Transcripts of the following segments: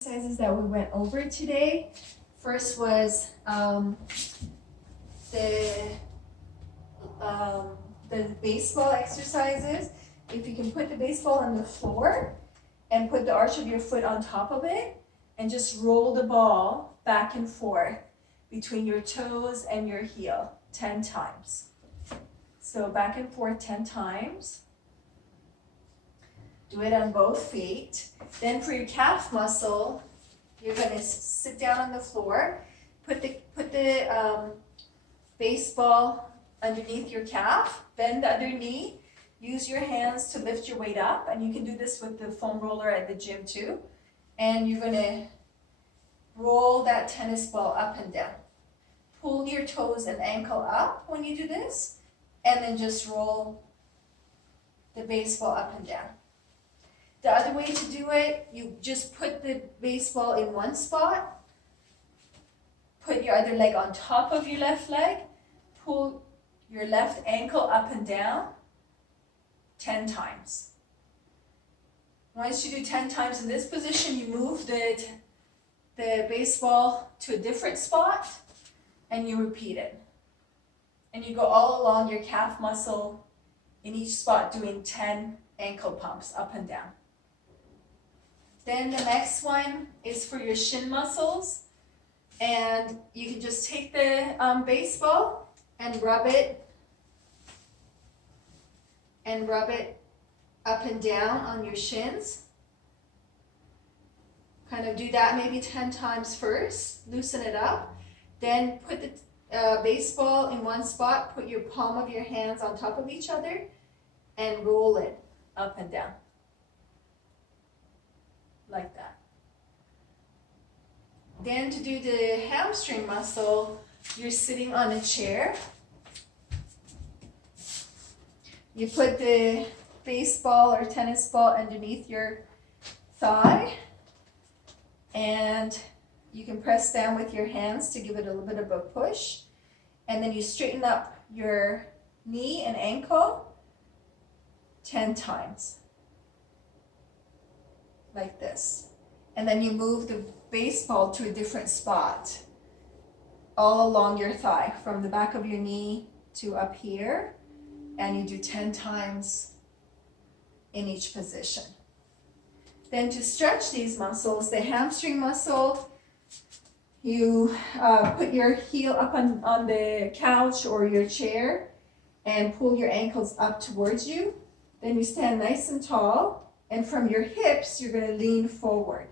exercises that we went over today. First was the baseball exercises. If you can put the baseball on the floor and put the arch of your foot on top of it and just roll the ball back and forth between your toes and your heel 10 times. So back and forth 10 times. Do it on both feet. Then for your calf muscle, you're going to sit down on the floor, put the baseball underneath your calf, bend the other knee, use your hands to lift your weight up, and you can do this with the foam roller at the gym too. And you're going to roll that tennis ball up and down. Pull your toes and ankle up when you do this, and then just roll the baseball up and down. The other way to do it, you just put the baseball in one spot, put your other leg on top of your left leg, pull your left ankle up and down 10 times. Once you do 10 times in this position, you move the baseball to a different spot and you repeat it. And you go all along your calf muscle in each spot doing 10 ankle pumps up and down. Then the next one is for your shin muscles, and you can just take the baseball and rub it up and down on your shins. Kind of do that maybe 10 times first, loosen it up, then put the baseball in one spot, put your palm of your hands on top of each other, and roll it up and down. Like that. Then to do the hamstring muscle, you're sitting on a chair. You put the baseball or tennis ball underneath your thigh, and you can press down with your hands to give it a little bit of a push, and then you straighten up your knee and ankle 10 times. Like this. And then you move the baseball to a different spot all along your thigh, from the back of your knee to up here, and you do 10 times in each position. Then to stretch these muscles, the hamstring muscle, you put your heel up on the couch or your chair and pull your ankles up towards you. Then you stand nice and tall. And from your hips, you're going to lean forward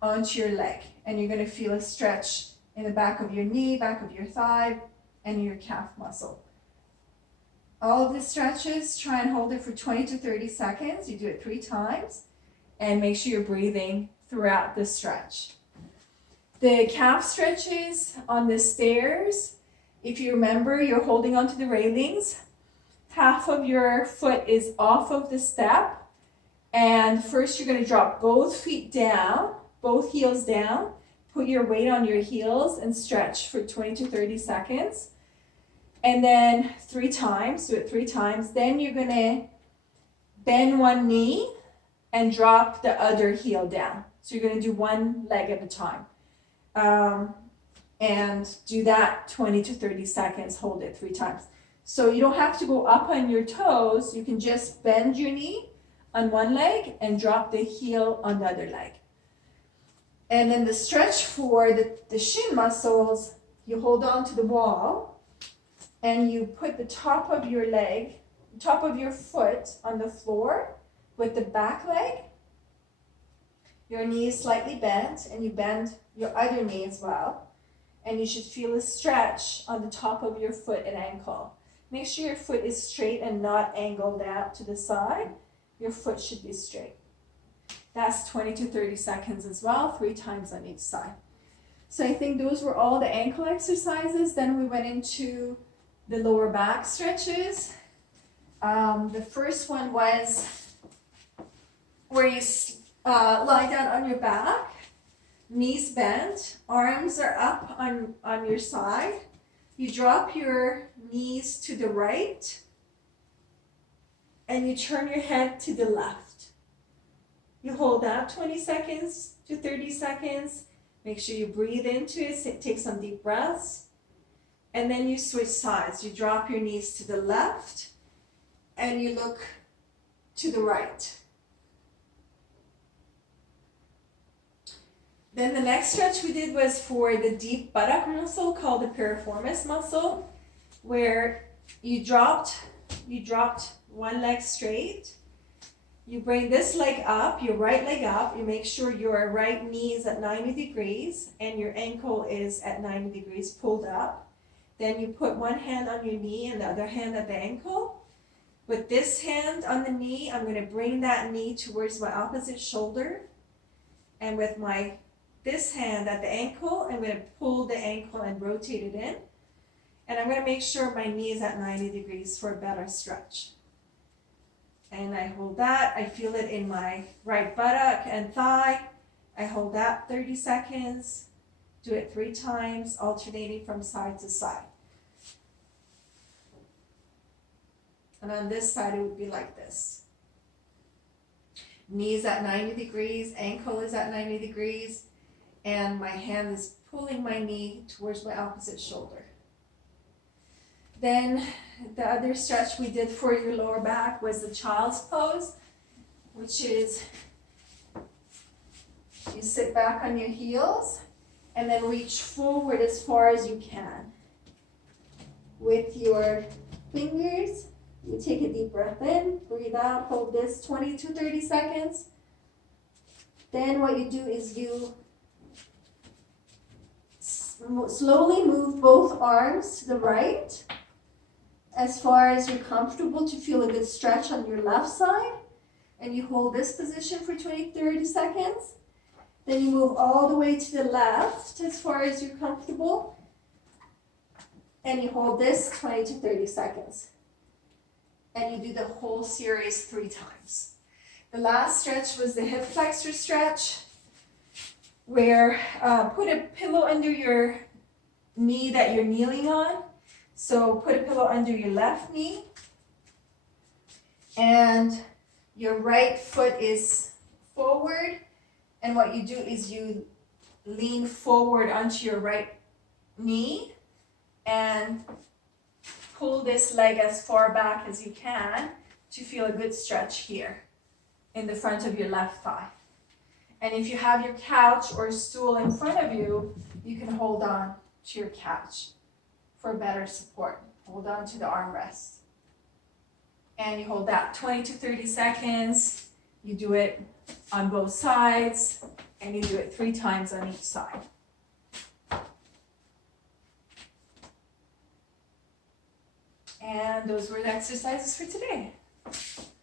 onto your leg. And you're going to feel a stretch in the back of your knee, back of your thigh, and your calf muscle. All of the stretches, try and hold it for 20 to 30 seconds. You do it 3 times. And make sure you're breathing throughout the stretch. The calf stretches on the stairs, if you remember, you're holding onto the railings. Half of your foot is off of the step, and first you're going to drop both feet down, both heels down, put your weight on your heels and stretch for 20 to 30 seconds, and then 3 times, do it 3 times. Then you're going to bend one knee and drop the other heel down. So you're going to do one leg at a time, and do that 20 to 30 seconds, hold it 3 times. So you don't have to go up on your toes. You can just bend your knee on one leg and drop the heel on the other leg. And then the stretch for the shin muscles, you hold on to the wall and you put the top of your leg, top of your foot on the floor with the back leg. Your knee is slightly bent, and you bend your other knee as well. And you should feel a stretch on the top of your foot and ankle. Make sure your foot is straight and not angled out to the side. Your foot should be straight. That's 20 to 30 seconds as well, 3 times on each side. So I think those were all the ankle exercises. Then we went into the lower back stretches. The first one was where you lie down on your back, knees bent, arms are up on your side. You drop your knees to the right and you turn your head to the left. You hold that 20 seconds to 30 seconds. Make sure you breathe into it, take some deep breaths. And then you switch sides. You drop your knees to the left and you look to the right. Then the next stretch we did was for the deep buttock muscle called the piriformis muscle, where you dropped one leg straight. You bring this leg up, your right leg up. You make sure your right knee is at 90 degrees and your ankle is at 90 degrees pulled up. Then you put one hand on your knee and the other hand at the ankle. With this hand on the knee, I'm going to bring that knee towards my opposite shoulder. And with this hand at the ankle, I'm going to pull the ankle and rotate it in. And I'm going to make sure my knee is at 90 degrees for a better stretch. And I hold that. I feel it in my right buttock and thigh. I hold that 30 seconds. Do it 3 times, alternating from side to side. And on this side, it would be like this. Knees at 90 degrees, ankle is at 90 degrees, and my hand is pulling my knee towards my opposite shoulder. Then the other stretch we did for your lower back was the child's pose, which is you sit back on your heels and then reach forward as far as you can. With your fingers, you take a deep breath in, breathe out, hold this 20 to 30 seconds. Then what you do is you slowly move both arms to the right as far as you're comfortable to feel a good stretch on your left side. And you hold this position for 20-30 seconds. Then you move all the way to the left as far as you're comfortable. And you hold this 20 to 30 seconds. And you do the whole series 3 times. The last stretch was the hip flexor stretch, where put a pillow under your knee that you're kneeling on. So put a pillow under your left knee, and your right foot is forward. And what you do is you lean forward onto your right knee and pull this leg as far back as you can to feel a good stretch here in the front of your left thigh. And if you have your couch or stool in front of you, you can hold on to your couch for better support. Hold on to the armrest. And you hold that 20 to 30 seconds. You do it on both sides, and you do it 3 times on each side. And those were the exercises for today.